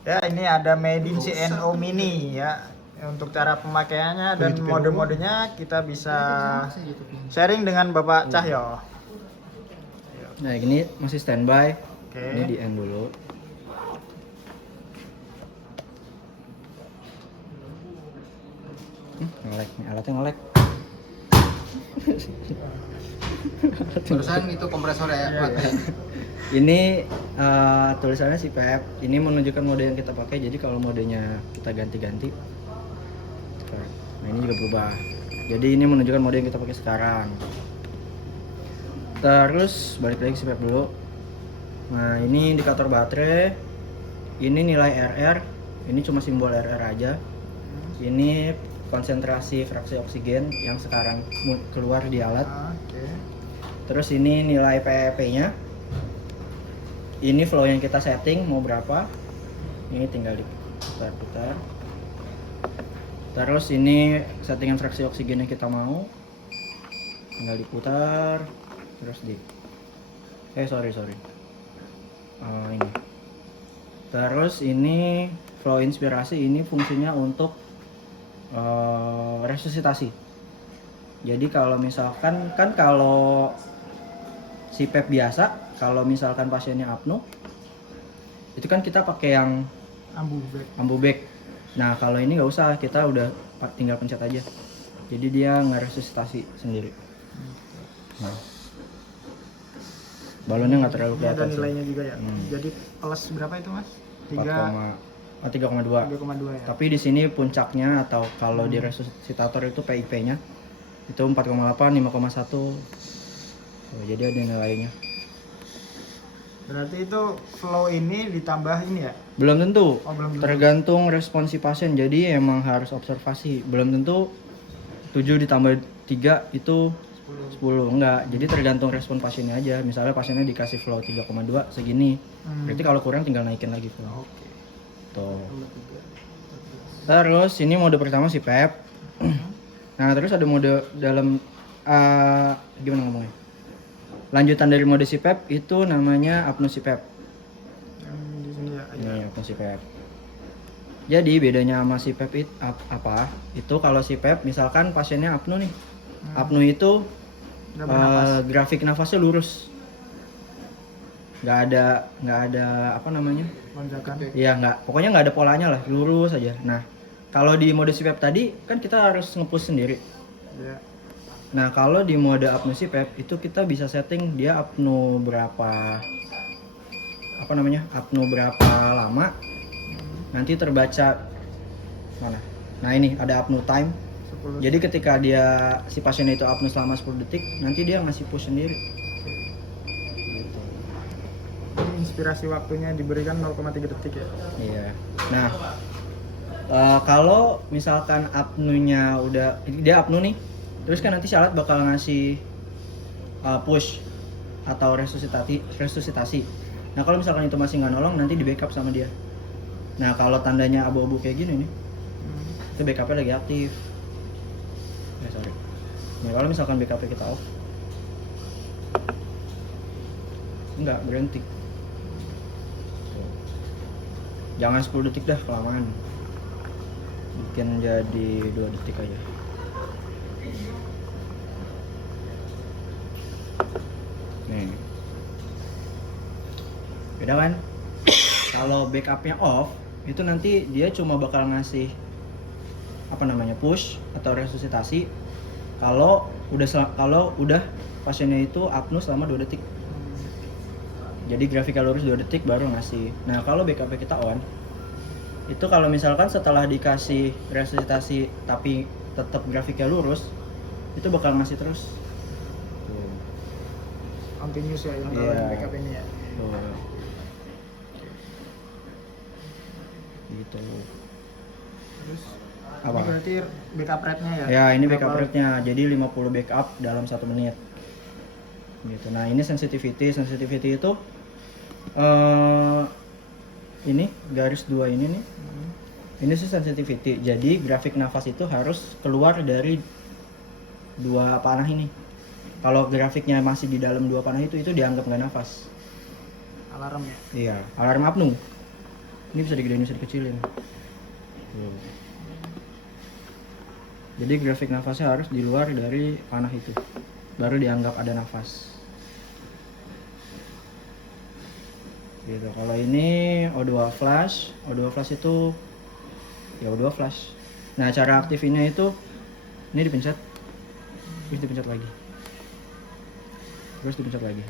Ya, ini ada Made in CNO Mini ya. Untuk cara pemakaiannya dan mode-modenya kita bisa sharing dengan Bapak Cahyo. Nah, ini masih standby. Oke. Ini di end dulu. Ngelek nih, alatnya ngelek. Barusan itu kompresor ya, baterai. Ini tulisannya si Pep. Ini menunjukkan mode yang kita pakai. Jadi kalau modenya kita ganti-ganti. Nah, ini juga berubah. Jadi ini menunjukkan mode yang kita pakai sekarang. Terus balik lagi si Pep dulu. Nah, ini indikator baterai. Ini nilai RR. Ini cuma simbol RR aja. Ini konsentrasi fraksi oksigen yang sekarang keluar di alat. Oke. Terus ini nilai PEP-nya. Ini flow yang kita setting mau berapa. Ini tinggal diputar-putar. Terus ini settingan fraksi oksigen yang kita mau. Tinggal diputar. Terus sorry. Ini. Terus ini flow inspirasi, ini fungsinya untuk resusitasi. Jadi kalau misalkan kan kalau si PEP biasa, kalau misalkan pasiennya apnu, itu kan kita pakai yang ambu bag. Nah kalau ini nggak usah, kita udah tinggal pencet aja. Jadi dia ngeresusitasi sendiri. Nah, balonnya nggak terlalu Ini kelihatan. ada nilainya juga ya. Jadi plus berapa itu Mas? 3,2. 3,2 ya. Tapi di sini puncaknya atau kalau di resusitator itu PIP-nya itu 4,8, 5,1. Jadi ada nilainya. Berarti itu flow ini ditambah ini ya? Belum tentu. Oh, belum tentu. Tergantung responsi pasien. Jadi emang harus observasi. Belum tentu 7 ditambah 3 itu 10. Enggak. Jadi tergantung respon pasiennya aja. Misalnya pasiennya dikasih flow 3,2 segini. Berarti kalau kurang tinggal naikin lagi flow. Oke. Tuh. Terus ini mode pertama si PEP. Nah, terus ada mode dalam gimana ngomongnya? Lanjutan dari mode si PEP itu namanya apnu si PEP. Yang di sini ya. Ini apnu si PEP. Jadi bedanya sama si PEP apa? Itu kalau si PEP misalkan pasiennya apnu nih. Apnu itu grafik nafasnya lurus. Nggak ada apa namanya? Lonjakan. Iya, pokoknya nggak ada polanya lah, lurus aja. Nah, kalau di mode si PEP tadi kan kita harus nge-push sendiri. Ya. Nah, kalau di mode apnu si PEP itu kita bisa setting dia apnu berapa apnu berapa lama. Nanti terbaca mana? Nah, ini ada apnu time. 10. Jadi ketika si pasien itu apnu selama 10 detik, nanti dia ngasih push sendiri. Gitu. Ini inspirasi waktunya diberikan 0,3 detik ya. Iya. Nah, kalau misalkan apnunya dia apnu nih, terus kan nanti si alat bakal ngasih push atau resusitasi. Nah kalau misalkan itu masih nggak nolong, nanti di backup sama dia. Nah kalau tandanya abu-abu kayak gini nih, itu backupnya lagi aktif. Sorry. Nah kalau misalkan backupnya kita off, enggak berhenti. Jangan 10 detik dah, kelamaan. Bikin jadi 2 detik aja. Nih. Beda kan? Kalau backupnya off, itu nanti dia cuma bakal ngasih push atau resusitasi kalau udah pasiennya itu apnu selama 2 detik. Jadi grafiknya lurus 2 detik baru ngasih. Nah kalau backupnya kita on, itu kalau misalkan setelah dikasih resusitasi tapi tetap grafiknya lurus, itu bakal ngasih terus. Continuous ya yang kalau backup ini ya. Gitu. Terus Apa? ini berarti backup rate-nya ya? Ya ini backup rate-nya. Jadi 50 backup dalam 1 menit. Gitu. Nah ini sensitivity itu ini garis 2 ini nih. Ini sih sensitivity. Jadi grafik nafas itu harus keluar dari 2 panah ini. Kalau grafiknya masih di dalam 2 panah itu dianggap nggak nafas. Alarm ya? Iya, alarm apnu. Ini bisa digedein bisa dikecilin. Jadi grafik nafasnya harus di luar dari panah itu, baru dianggap ada nafas. Gitu. Kalau ini O2 flash, O2 flash itu ya O2 flash. Nah cara aktifinnya itu ini dipencet, terus dipencet lagi, terus dipencet lagi.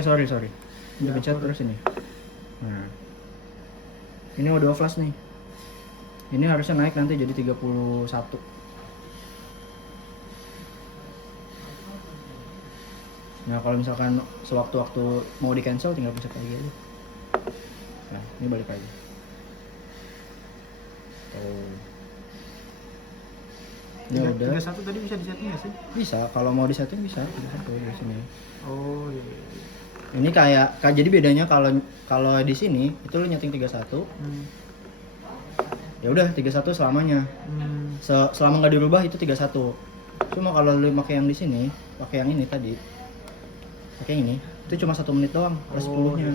Sorry, ini dipencet terus ini. Nah ini O2 flash nih. Ini harusnya naik nanti jadi 31. Nah kalau misalkan sewaktu-waktu mau di cancel tinggal pencet lagi aja. Nah ini balik lagi. Ini udah. 31 tadi bisa disetting nggak sih? Bisa, kalau mau disetting bisa. Di sini. Oh iya. Ini kayak jadi bedanya kalau di sini itu lu nyeting 31. Ya udah 31 selamanya. Selama nggak dirubah itu 31. Cuma kalau lu pakai yang di sini, pakai yang ini tadi, pakai ini, itu cuma 1 menit doang, plus 10-nya.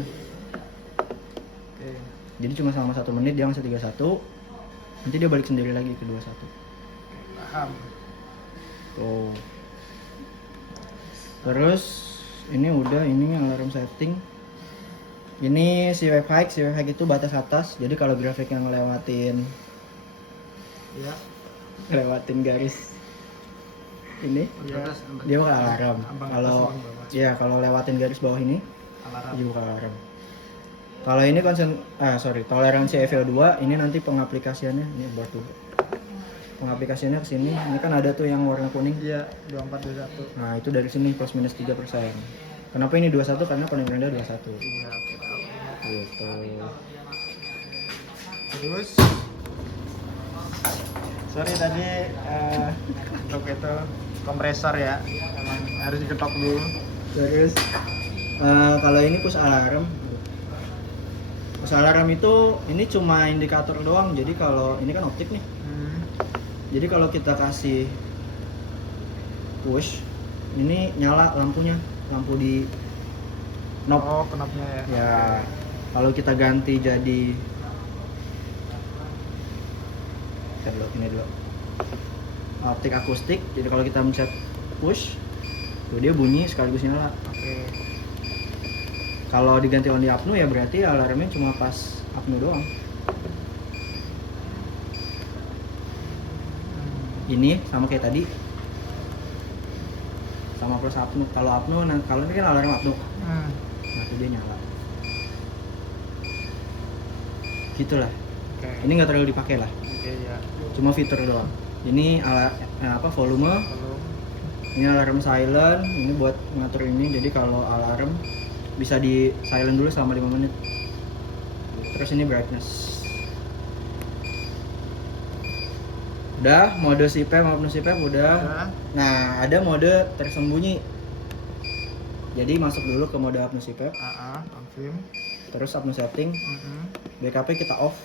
Okay. Jadi cuma selama 1 menit dia masih 31. Nanti dia balik sendiri lagi ke 21. Paham. Tuh. Terus ini udah ini alarm setting. Ini si wave height itu batas atas. Jadi kalau grafiknya ngelewatin garis ini, dia bakal alarm. Kalau lewatin garis bawah ini, dia bakal alarm. Kalau ini toleransi EVO2 ini nanti pengaplikasiannya ini buat dulu. Pengaplikasiannya ke sini. Ini kan ada tuh yang warna kuning. Iya, 2421. Nah, itu dari sini plus minus 3%. Kenapa ini 21? Karena paling rendah 21. Iya, oke. Gitu. Terus sorry tadi untuk itu kompresor ya, emang harus diketok dulu. Terus kalau ini push alarm. Push alarm itu ini cuma indikator doang. Jadi kalau ini kan optik nih. Jadi kalau kita kasih push, ini nyala lampunya, lampu di knob. Oh, knobnya ya. Ya, kalau kita ganti jadi ini dulu optik akustik. Jadi kalau kita mencet push, tuh dia bunyi sekaligus nyala. Oke. Kalau diganti on di apnu ya berarti alarmnya cuma pas apnu doang. Ini sama kayak tadi, sama plus apnu. Kalau apnu, kalau ini kan alarm apnu, nah itu dia nyala. Gitulah. Okay. Ini nggak terlalu dipakai lah. Oke ya. Cuma fitur doang. Ini volume. Ini alarm silent. Ini buat ngatur ini. Jadi kalau alarm bisa di silent dulu selama 5 menit. Terus ini brightness. Udah, mode CPAP maupun CPAP udah. Nah, ada mode tersembunyi. Jadi masuk dulu ke mode apnu CPAP. Confirm. Terus apnu setting. BKP kita off.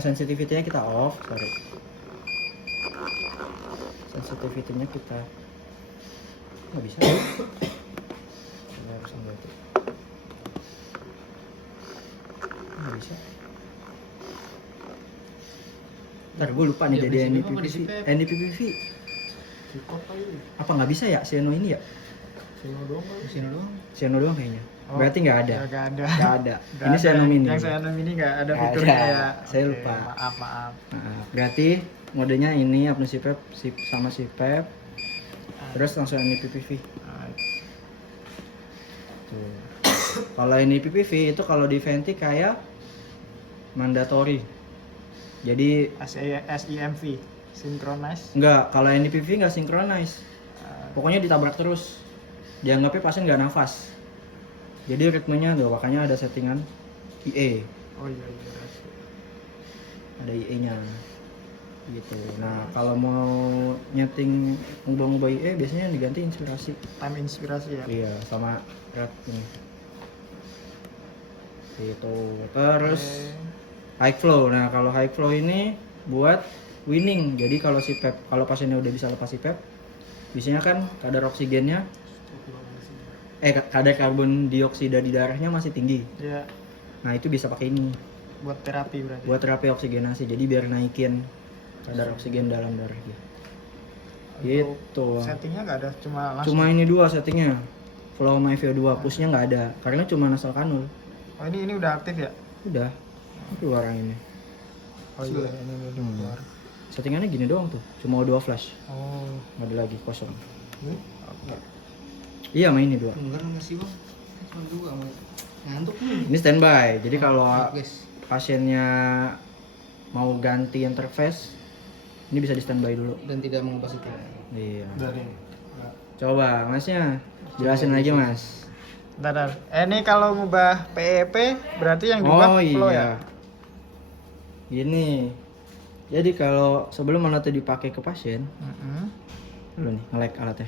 Sensitivity-nya kita off, sorry. Sensitivity-nya kita nggak bisa. Kita harus ganti. Nggak bisa. Ntar gue lupa nih jadi NDPPV. Apa nggak bisa ya Xeno ini ya? Xeno doang kayaknya. Berarti nggak ada. Nggak ada. Ini Xeno Mini. Yang Xeno Mini nggak ada fiturnya ya. Saya lupa. Maaf. Nah, berarti modenya ini apnu CPAP sama CPAP. Terus langsung ini PPV. Tuh. Kalau ini PPV itu kalau di Venti kayak mandatory. Jadi SIMV synchronize. Enggak, kalau ini PPV nggak synchronize. Pokoknya ditabrak terus. Dianggapnya pasien nggak nafas. Jadi ritmenya tuh makanya ada settingan IE. Oh iya. Ada IE-nya. Gitu. Nah, kalau mau nyeting ngubah-ngubah IE biasanya diganti inspirasi. Time inspirasi ya. Iya, sama red ini. Gitu. Terus high flow. Nah, kalau high flow ini buat winning. Jadi kalau si PEP, kalau pasiennya udah bisa lepas si PEP, biasanya kan kadar oksigennya kadar karbon dioksida di darahnya masih tinggi. Ya, Nah itu bisa pakai ini buat terapi berarti. buat terapi oksigenasi. Jadi biar naikin kadar oksigen dalam darah dia. Gitu. Settingnya nggak ada, cuma langsung. Cuma ini dua settingnya. Flow sama VO2 pushnya nggak ada karena cuma nasal kanul. Oh ini udah aktif ya? Udah. Keluar yang ini. Oh iya, ini udah keluar. Settingannya gini doang tuh. Cuma O2 flash. Oh, Nggak ada lagi kosong. oke. Iya main ini dua. Enggak sih bang, cuma dua ngantuk nih. Ini standby. Jadi kalau Guys, pasiennya mau ganti interface, ini bisa di standby dulu. dan tidak mengubah itu. Iya. Dari. Coba masnya jelasin lagi mas. Bentar. Ini kalau ngubah PEP berarti yang diubah Oh flow iya. ya? Gini. Jadi kalau sebelum alat itu dipakai ke pasien, dulu nih nge-lag alatnya.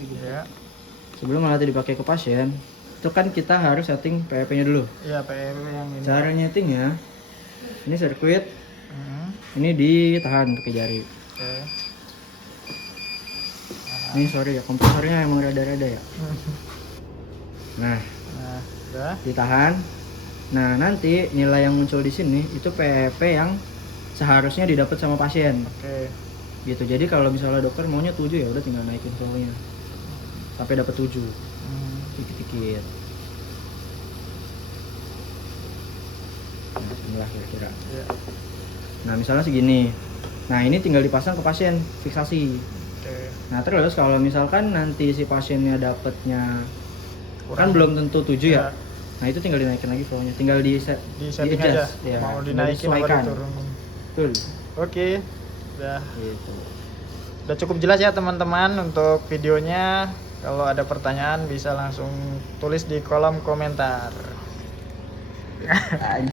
Iya. Sebelum alat itu dipakai ke pasien, itu kan kita harus setting PEP-nya dulu. Iya, PEP yang ini. Cara nyetingnya, ini sirkuit, Mhm. ini ditahan pakai jari. Oke. Ini sorry ya, kompresornya emang rada-rada ya. Nah, Nah, udah. ditahan. Nah, nanti nilai yang muncul di sini itu PEP yang seharusnya didapat sama pasien. Oke. Gitu. Jadi kalau misalnya dokter maunya 7 ya udah tinggal naikin flow-nya sampai dapat 7. Dikit-dikit. Nah, inilah kira-kira. Iya. Nah, misalnya segini. Nah, ini tinggal dipasang ke pasien, fiksasi. Oke. Nah, terus kalau misalkan nanti si pasiennya dapatnya kan belum tentu 7 ya. Iya. Nah, itu tinggal dinaikin lagi flow-nya. Tinggal di Setting aja. adjust, ya. Mau Tinggal dinaikin atau disesuaikan. diturunin. Betul. Oke. Udah. Gitu. Udah cukup jelas ya teman-teman untuk videonya. Kalau ada pertanyaan bisa langsung tulis di kolom komentar.